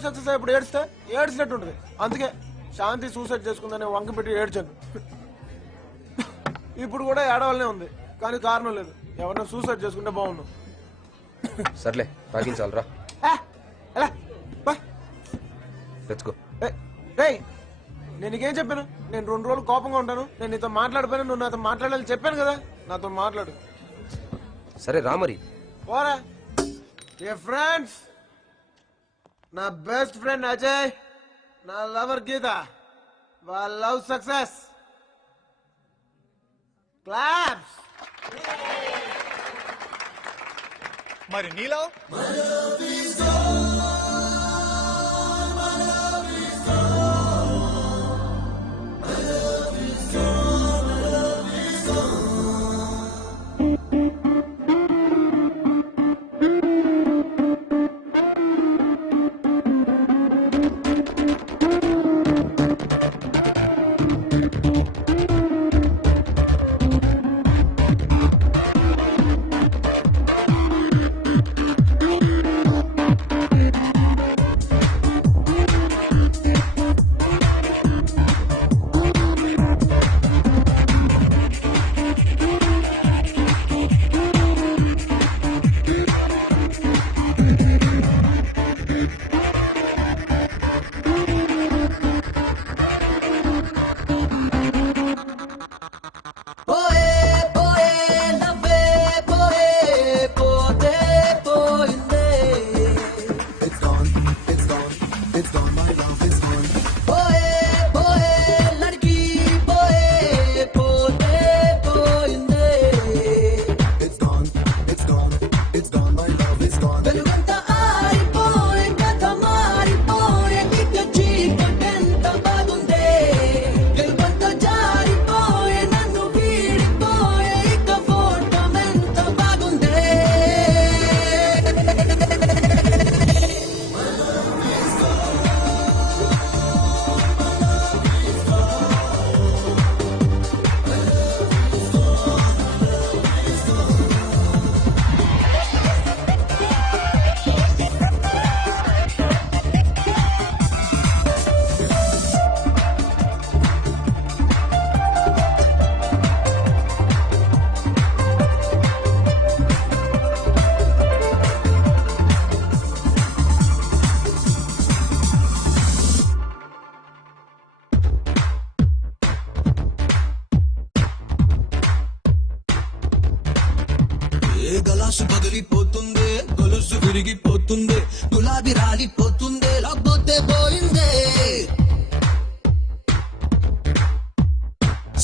Love success అయ్యేప్పుడు ఏడిస్తే ఏడ్చినట్టు ఉంటుంది. అందుకే శాంతి సూసైడ్ చేసుకుందని వంక పెట్టి ఏడ్చాను. ఇప్పుడు కూడా ఏడవలనే ఉంది, కానీ కారణం లేదు. ఎవరైనా సూసైడ్ చేసుకుంటే బాగుండు. సర్లే తాగించాలరా. తెచ్చుకో. నేను నీకేం చెప్పాను? నేను 2 రోజులు కోపంగా ఉంటాను, నేను నీతో మాట్లాడిపోయినా నువ్వు నాతో మాట్లాడాలని చెప్పాను కదా. నాతో మాట్లాడు. సరే రా మరి. పోరా. ఏ ఫ్రెండ్స్, నా బెస్ట్ ఫ్రెండ్ అజయ్, నా లవర్ గీత, వాళ్ళ లవ్ సక్సెస్. క్లాప్స్. మరి నీలో గలాసు పగిలిపోతుందే, గొలుసు విరిగిపోతుందే, గులాబీ రాలిపోతుందే, లేకపోతే పోయిందే.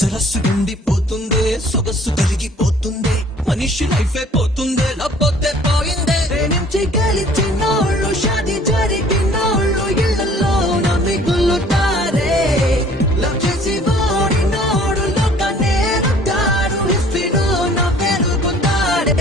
సరస్సు ఎండిపోతుందే, సొగస్సు కరిగిపోతుందే, మనిషి లైఫ్ అయిపోతుందే, లేకపోతే పోయిందే. ప్రేమించి గెలిచినోళ్ళు, షాది జరిగినోళ్ళు ఇళ్లలో నమ్మిగులుతారే. లవ్ చేసి ఓడినోడు లోకాన్నే రుద్దాడు, హిస్టరీలో నా పెరుగుతాడే.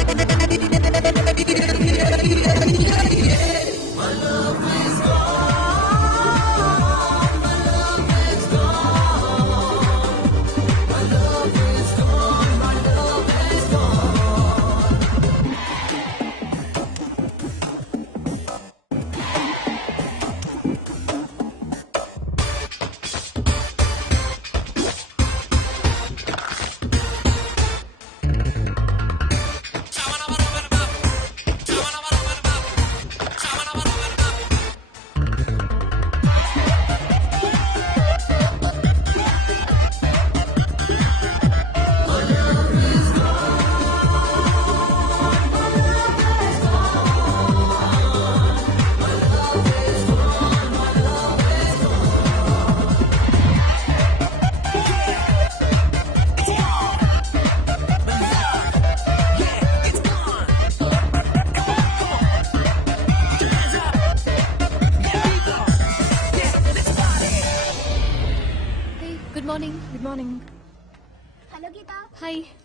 Good morning. Good morning. Hello, Geeta. Hi.